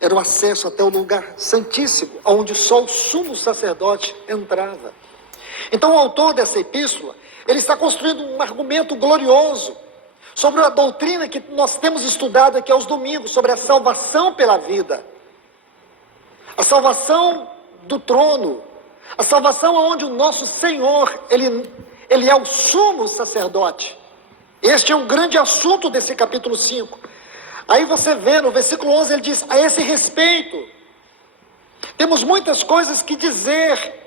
era o acesso até o lugar santíssimo, onde só o sumo sacerdote entrava. Então o autor dessa epístola, ele está construindo um argumento glorioso sobre a doutrina que nós temos estudado aqui aos domingos, sobre a salvação pela vida, a salvação do trono, a salvação onde o nosso Senhor, ele é o sumo sacerdote. Este é um grande assunto desse capítulo 5. Aí você vê no versículo 11, ele diz: a esse respeito, temos muitas coisas que dizer,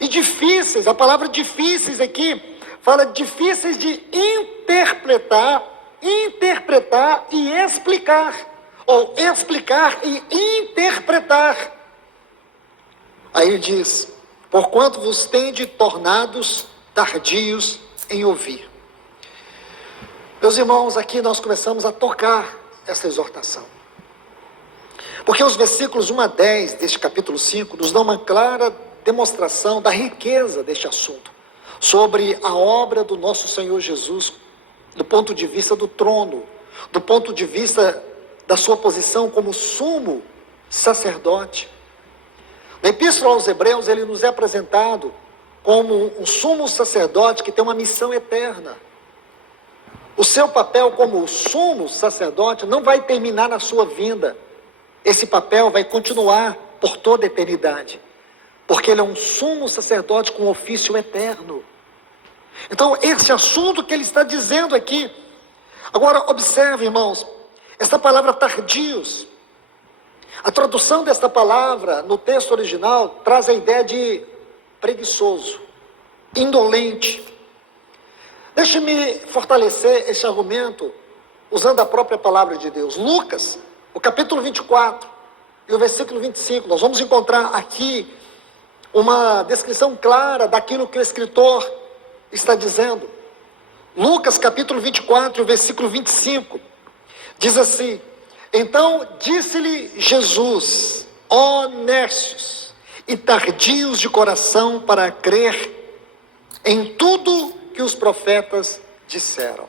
e difíceis, a palavra difíceis aqui, fala difíceis de interpretar e explicar, ou explicar e interpretar. Aí ele diz: porquanto vos tende tornados tardios em ouvir. Meus irmãos, aqui nós começamos a tocar essa exortação, porque os versículos 1 a 10 deste capítulo 5 nos dão uma clara demonstração da riqueza deste assunto, sobre a obra do nosso Senhor Jesus, do ponto de vista do trono, do ponto de vista da sua posição como sumo sacerdote. Na Epístola aos Hebreus, ele nos é apresentado como um sumo sacerdote que tem uma missão eterna. O seu papel como sumo sacerdote não vai terminar na sua vinda. Esse papel vai continuar por toda a eternidade, porque ele é um sumo sacerdote com ofício eterno. Então, esse assunto que ele está dizendo aqui. Agora, observe, irmãos, esta palavra tardios, a tradução desta palavra no texto original traz a ideia de preguiçoso, indolente. Deixe-me fortalecer esse argumento usando a própria palavra de Deus. Lucas, o capítulo 24 e o versículo 25, nós vamos encontrar aqui uma descrição clara daquilo que o escritor está dizendo. Lucas capítulo 24 e o versículo 25, diz assim: então disse-lhe Jesus: ó nércios e tardios de coração para crer em tudo que os profetas disseram.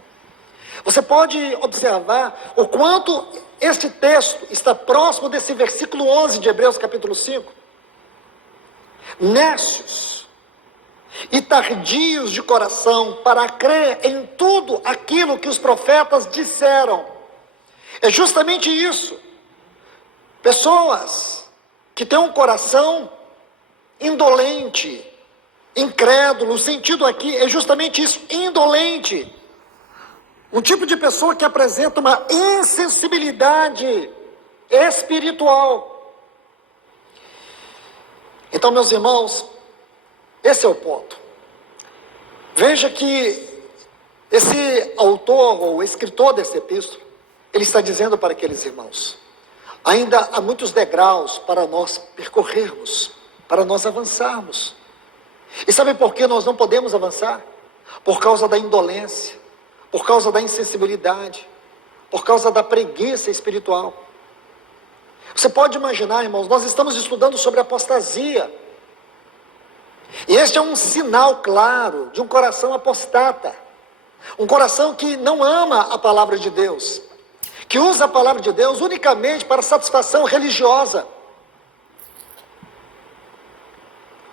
Você pode observar o quanto este texto está próximo desse versículo 11 de Hebreus capítulo 5. Nércios e tardios de coração para crer em tudo aquilo que os profetas disseram. É justamente isso. Pessoas que têm um coração indolente, incrédulo, o sentido aqui é justamente isso, indolente. Um tipo de pessoa que apresenta uma insensibilidade espiritual. Então, meus irmãos, esse é o ponto. Veja que esse autor ou escritor desse epístola, ele está dizendo para aqueles irmãos: ainda há muitos degraus para nós percorrermos, para nós avançarmos. E sabe por que nós não podemos avançar? Por causa da indolência, por causa da insensibilidade, por causa da preguiça espiritual. Você pode imaginar, irmãos, nós estamos estudando sobre apostasia. E este é um sinal claro de um coração apostata. Um coração que não ama a palavra de Deus, que usa a palavra de Deus unicamente para satisfação religiosa.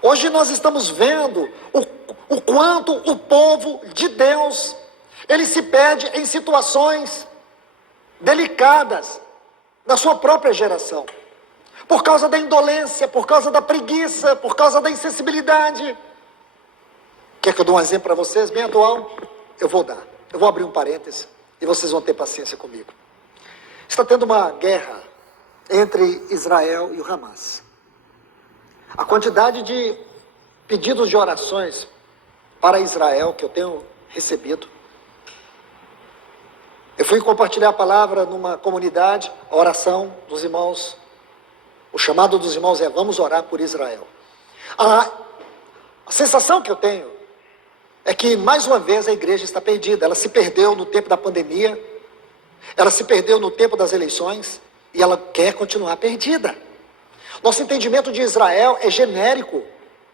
Hoje nós estamos vendo o quanto o povo de Deus, ele se perde em situações delicadas na sua própria geração, por causa da indolência, por causa da preguiça, por causa da insensibilidade. Quer que eu dê um exemplo para vocês, bem atual? Eu vou dar. Eu vou abrir um parêntese e vocês vão ter paciência comigo. Está tendo uma guerra entre Israel e o Hamas. A quantidade de pedidos de orações para Israel que eu tenho recebido. Eu fui compartilhar a palavra numa comunidade, a oração dos irmãos. O chamado dos irmãos é: vamos orar por Israel. A sensação que eu tenho é que, mais uma vez, a igreja está perdida. Ela se perdeu no tempo da pandemia, ela se perdeu no tempo das eleições, e ela quer continuar perdida. Nosso entendimento de Israel é genérico,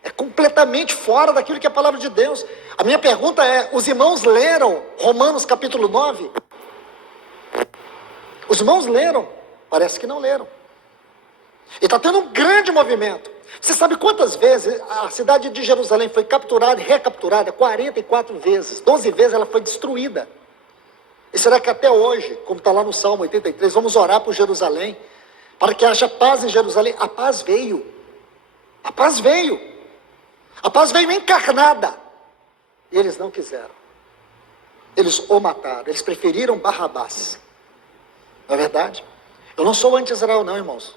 é completamente fora daquilo que é a palavra de Deus. A minha pergunta é: os irmãos leram Romanos capítulo 9? Os irmãos leram? Parece que não leram. E está tendo um grande movimento. Você sabe quantas vezes a cidade de Jerusalém foi capturada e recapturada? 44 vezes. 12 vezes ela foi destruída. E será que até hoje, como está lá no Salmo 83, vamos orar por Jerusalém, para que haja paz em Jerusalém? A paz veio. A paz veio. A paz veio encarnada. E eles não quiseram. Eles o mataram. Eles preferiram Barrabás. Não é verdade? Eu não sou anti-Israel não, irmãos.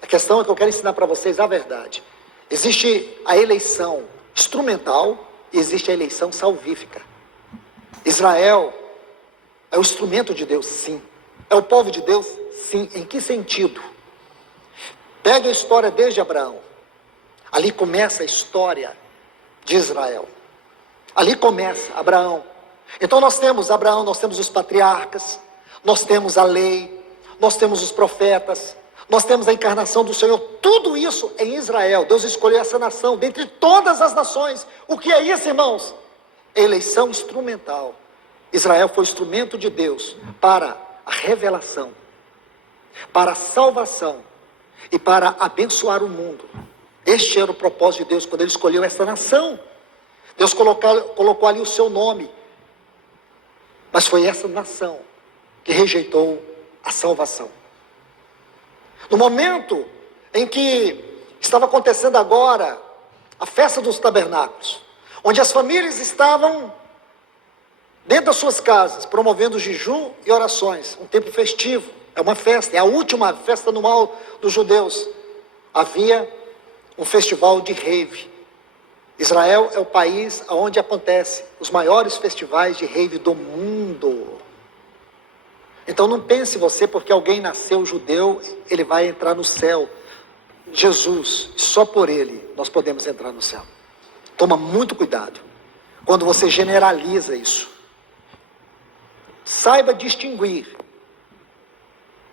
A questão é que eu quero ensinar para vocês a verdade. Existe a eleição instrumental e existe a eleição salvífica. Israel é o instrumento de Deus, sim. É o povo de Deus, sim. Em que sentido? Pegue a história desde Abraão. Ali começa a história de Israel. Ali começa Abraão. Então nós temos Abraão, nós temos os patriarcas, nós temos a lei, nós temos os profetas, nós temos a encarnação do Senhor. Tudo isso em Israel. Deus escolheu essa nação dentre todas as nações. O que é isso, irmãos? Eleição instrumental. Israel foi instrumento de Deus para a revelação, para a salvação e para abençoar o mundo. Este era o propósito de Deus quando Ele escolheu essa nação. Deus colocou ali o seu nome. Mas foi essa nação que rejeitou a salvação. No momento em que estava acontecendo agora a festa dos tabernáculos, onde as famílias estavam dentro das suas casas, promovendo jejum e orações, um tempo festivo, é uma festa, é a última festa anual dos judeus. Havia um festival de rave. Israel é o país onde acontece os maiores festivais de rave do mundo. Então não pense você, porque alguém nasceu judeu, ele vai entrar no céu. Jesus, só por ele nós podemos entrar no céu. Toma muito cuidado quando você generaliza isso. Saiba distinguir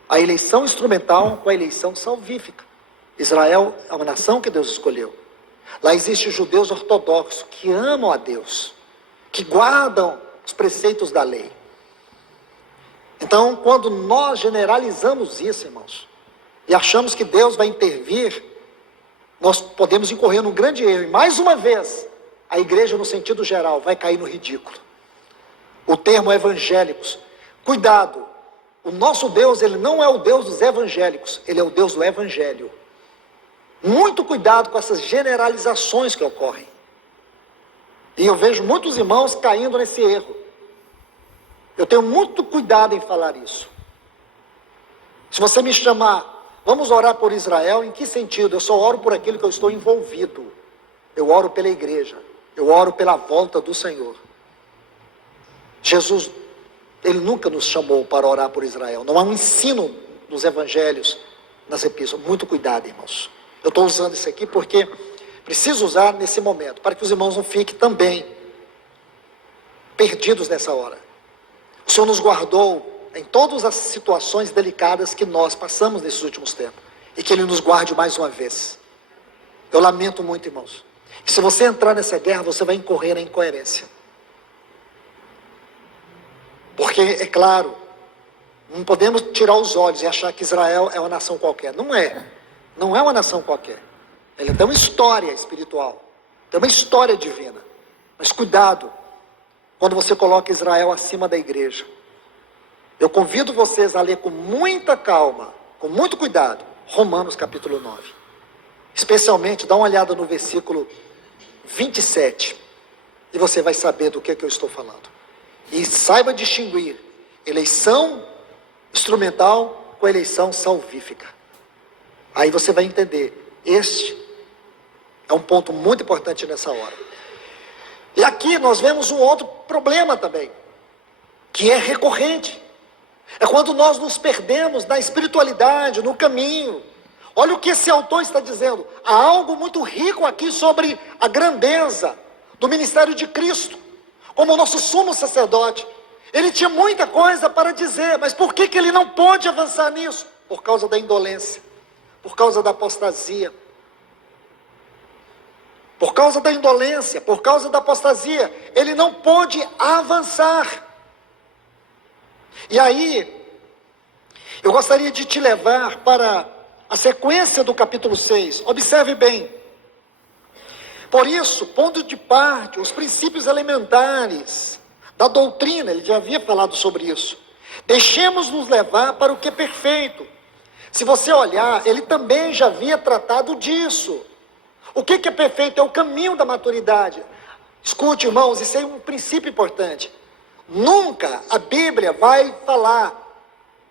a eleição instrumental com a eleição salvífica. Israel é uma nação que Deus escolheu. Lá existem judeus ortodoxos que amam a Deus, que guardam os preceitos da lei. Então, quando nós generalizamos isso, irmãos, e achamos que Deus vai intervir, nós podemos incorrer num grande erro. E mais uma vez, a igreja, no sentido geral, vai cair no ridículo. O termo evangélicos. Cuidado, o nosso Deus, ele não é o Deus dos evangélicos, ele é o Deus do evangelho. Muito cuidado com essas generalizações que ocorrem. E eu vejo muitos irmãos caindo nesse erro. Eu tenho muito cuidado em falar isso. Se você me chamar, vamos orar por Israel, em que sentido? Eu só oro por aquilo que eu estou envolvido. Eu oro pela igreja. Eu oro pela volta do Senhor. Jesus, Ele nunca nos chamou para orar por Israel. Não há um ensino nos evangelhos, nas epístolas. Muito cuidado, irmãos. Eu estou usando isso aqui porque preciso usar nesse momento, para que os irmãos não fiquem também perdidos nessa hora. O Senhor nos guardou em todas as situações delicadas que nós passamos nesses últimos tempos. E que Ele nos guarde mais uma vez. Eu lamento muito, irmãos. E se você entrar nessa guerra, você vai incorrer na incoerência. Porque, é claro, não podemos tirar os olhos e achar que Israel é uma nação qualquer. Não é. Não é uma nação qualquer. Ele tem uma história espiritual. Tem uma história divina. Mas cuidado quando você coloca Israel acima da igreja. Eu convido vocês a ler com muita calma, com muito cuidado, Romanos capítulo 9. Especialmente, dá uma olhada no versículo 27. E você vai saber do que eu estou falando. E saiba distinguir eleição instrumental com eleição salvífica. Aí você vai entender. Este é um ponto muito importante nessa hora. E aqui nós vemos um outro problema também, que é recorrente. É quando nós nos perdemos na espiritualidade, no caminho. Olha o que esse autor está dizendo. Há algo muito rico aqui sobre a grandeza do ministério de Cristo, como o nosso sumo sacerdote. Ele tinha muita coisa para dizer, mas por que ele não pôde avançar nisso? Por causa da indolência, por causa da apostasia. Por causa da indolência, por causa da apostasia, ele não pôde avançar. E aí, Eu gostaria de te levar para a sequência do capítulo 6. Observe bem. Por isso, pondo de parte os princípios elementares da doutrina, ele já havia falado sobre isso. Deixemos-nos levar para o que é perfeito. Se você olhar, ele também já havia tratado disso. O que é perfeito? É o caminho da maturidade. Escute, irmãos, isso é um princípio importante. Nunca a Bíblia vai falar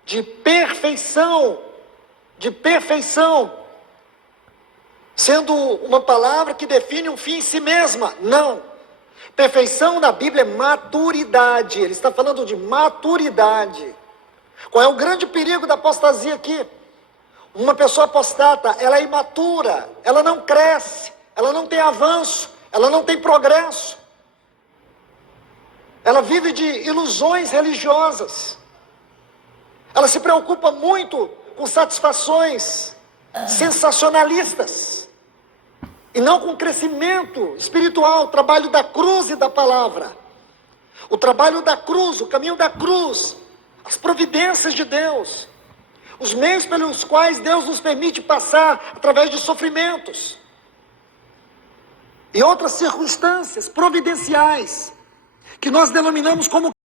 de perfeição, sendo uma palavra que define um fim em si mesma. Não. Perfeição na Bíblia é maturidade. Ele está falando de maturidade. Qual é o grande perigo da apostasia aqui? Uma pessoa apostata, ela é imatura, ela não cresce, ela não tem avanço, ela não tem progresso. Ela vive de ilusões religiosas. Ela se preocupa muito com satisfações sensacionalistas. E não com crescimento espiritual, o trabalho da cruz e da palavra. O trabalho da cruz, o caminho da cruz, as providências de Deus, os meios pelos quais Deus nos permite passar através de sofrimentos e outras circunstâncias providenciais, que nós denominamos como